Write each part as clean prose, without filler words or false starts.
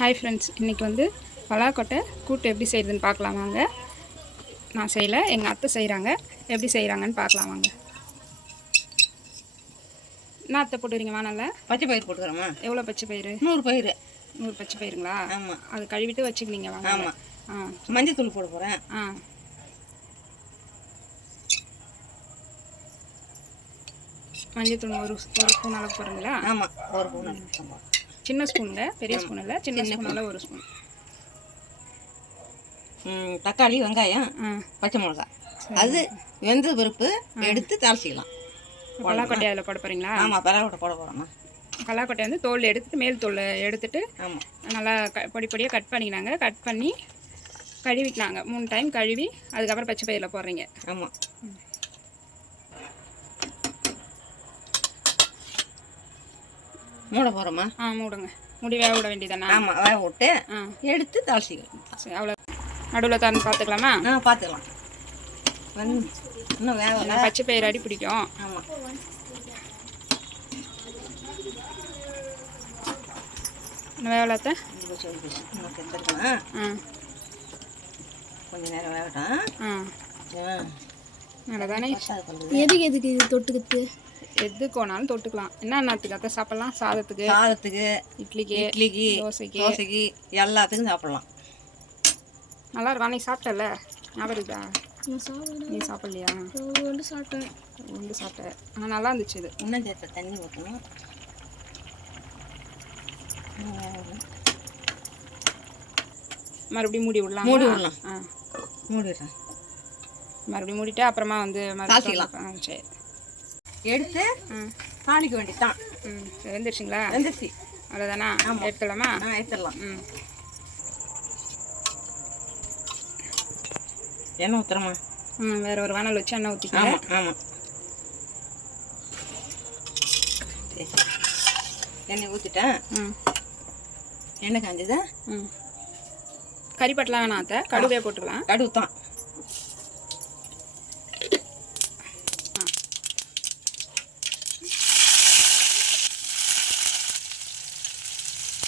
Hi friends, இன்றைக்கி வந்து பலாக்கொட்டை கூட்டு எப்படி செய்கிறதுன்னு பார்க்கலாம் வாங்க. நான் செய்யலை, எங்கள் அத்தை செய்கிறாங்க. எப்படி செய்கிறாங்கன்னு பார்க்கலாம் வாங்க. என்ன அத்தை போட்டுக்கிறீங்க வானல்ல? பச்சை பயிர் போட்டுக்கிறோமா? எவ்வளோ பச்சை பயிர்? 100 பயிர். 100 பச்சை பயிருங்களா? ஆமாம். அது கழுவிட்டு வச்சுக்கினீங்க வாங்க. ஆமாம். மஞ்சள் தூள் போட போகிறேன். மஞ்சள் தூள் ஒரு ஸ்பூன் அளவு போடுறீங்களா? ஆமாம், ஒரு ஸ்பூன் அளவு. சின்ன ஸ்பூனுங்க, பெரிய ஸ்பூன் இல்லை, சின்ன ஸ்பூனில் ஒரு ஸ்பூன். தக்காளி, வெங்காயம், பச்சை மிளகா, அது வெந்த பருப்பு எடுத்து தாளிச்சிக்கலாம். பலாக்கொட்டை அதில் போட போகிறீங்களா? ஆமாம், பலாக்கொட்டை போட போகிறோம்மா. பலாக்கொட்டை வந்து தோல் எடுத்துட்டு மேல் தோல் எடுத்துட்டு ஆமாம் நல்லா பொடி பொடியாக கட் பண்ணிக்கினாங்க. கட் பண்ணி கழுவிக்கலாங்க. 3 டைம் கழுவி அதுக்கப்புறம் பச்சை பயிரில் போடுறீங்க. ஆமாம். மூட போகிறோமா? மூடுங்க. முடி வேக விட வேண்டியதானே? ஆமாம், வேக விட்டு எடுத்து தாளிச்சிக்கலாம். சரி, அவ்வளோ. நடுவில் தரணும் பார்த்துக்கலாமா? பார்த்துக்கலாம். இன்னும் வேக பச்சை பயிர் அடி பிடிக்கும். ஆமாம். இன்னும் வேகலாத்த கொஞ்சம் நேரம் வேகட்டும். நல்லதானே? எதுக்கு இது தொட்டுக்கிட்டு? எதுக்கோனாலும் தொட்டுக்கலாம். என்னத்துக்கு அத்தை சாப்பிட்லாம்? சாதத்துக்கு, இட்லிக்கு, தோசைக்கு எல்லாத்துக்கும் சாப்பிட்லாம். நல்லா இருக்கும். அன்னைக்கு சாப்பிட்டல, ஞாபகம் இருக்கா? நீ சாப்பிட்லையா? சாப்பிட்டேன். ஆனால் நல்லா இருந்துச்சு. இது இன்னும் சேர்த்து தண்ணி ஊற்றணும். மறுபடியும் மூடி விடலாம். மூடிடுறேன். மறுபடியும் மூடிட்டு அப்புறமா வந்து தாளிக்கலாம். சரி, எடுத்து தாளிக்க வேண்டியதுதான். வெந்துருச்சுங்களா? வெந்துருச்சு. அவ்வளோதானா? எடுத்துடலாமா? எடுத்துடலாம். எண்ணெய் ஊற்றுறோமா? வேற ஒரு வானல் வச்சு எண்ணெய் ஊற்றிக்கலாம். ஆமாம். எண்ணெய் ஊற்றிட்டேன். எண்ணெய் காஞ்சதா? கறிப்பட்டலாம் வேணாம் அத்தை, கடுவே போட்டுக்கலாம். கடுகு தான்.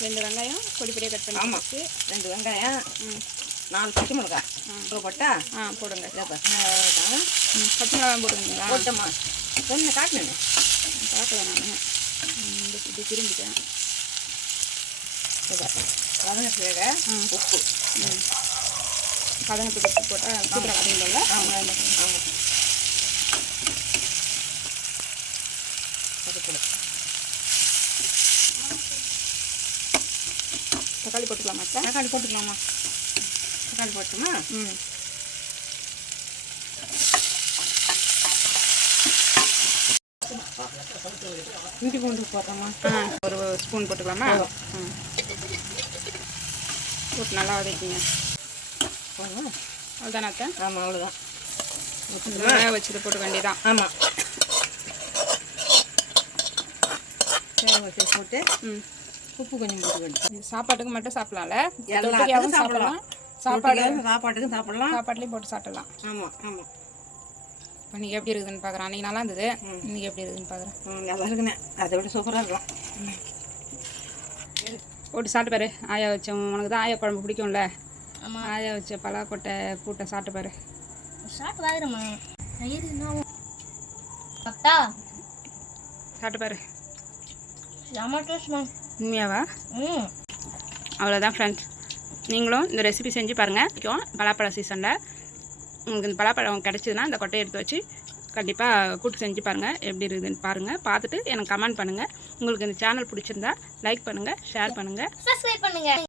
ரெண்டு வெங்காயம் பொடி பொடியாக கட் பண்ணி. ஆமாம், 2 வெங்காயம், 4 பச்சை மிளகா போட்டா போடுங்க. பச்சை மிளகா போடுவீங்களா? போட்டோமா? கொஞ்சம் காட்டினேன், பார்க்கல நான். இப்படி திரும்பிட்டேன். வதங்கத்துக்காக உப்பு, வதங்கத்துக்கு உப்பு போட்டால் சூப்பராக வதங்கிடும்ல? தக்காளி போட்டுக்கலாமா? தக்காளி போட்டுக்கலாமா? தக்காளி போட்டுமா? இஞ்சி பூண்டு போடுறோமா? ஒரு ஸ்பூன் போட்டுக்கலாமா? போட்டு நல்லா வதக்கிங்க. போதுமா? அவ்வளோதானே அத்தை? ஆமாம், அவ்வளோதான். வேக வச்சுட்டு போட்டுக்க வேண்டியதான். ஆமாம், வேக வச்சு போட்டு உப்பு கொஞ்சம் போட்டு வேண்டியது. சாப்பாட்டுக்கு மட்டும் சாப்பிடலாம்ல? எல்லாத்துக்கும் சாப்பிடலாம். சாப்பாட்டுக்கும் சாப்பிடலாம். சாப்பாட்லேயும் போட்டு சாப்பிடலாம். ஆமாம் ஆமாம். இப்போ நீங்கள் எப்படி இருக்குதுன்னு பார்க்குறேன். அன்றைக்கி நல்லா இருந்தது, இன்றைக்கி எப்படி இருக்குதுன்னு பார்க்குறேன். நல்லா இருக்குண்ணே, அதை விட சூப்பராக இருக்கும். போட்டு சாப்பிட்டு பாரு. ஆயா வச்ச, உனக்கு தான் ஆயா குழம்பு பிடிக்கும்ல? ஆயா வச்ச பலாக்கொட்டை கூட்டை சாப்பிட்டு பாரு. சாப்பிட்டு பாரு. உண்மையாவா? அவ்வளோதான் ஃப்ரெண்ட்ஸ், நீங்களும் இந்த ரெசிபி செஞ்சு பாருங்கள். பலாப்பழ சீசனில் உங்களுக்கு இந்த பலாப்பழம் கிடச்சிதுன்னா இந்த கொட்டையை எடுத்து வச்சு கண்டிப்பாக கூட்டு செஞ்சு பாருங்கள். எப்படி இருக்குதுன்னு பாருங்கள். பார்த்துட்டு எனக்கு கமெண்ட் பண்ணுங்கள். உங்களுக்கு இந்த சேனல் பிடிச்சிருந்தா லைக் பண்ணுங்கள், ஷேர் பண்ணுங்கள், சப்ஸ்கிரைப் பண்ணுங்கள்.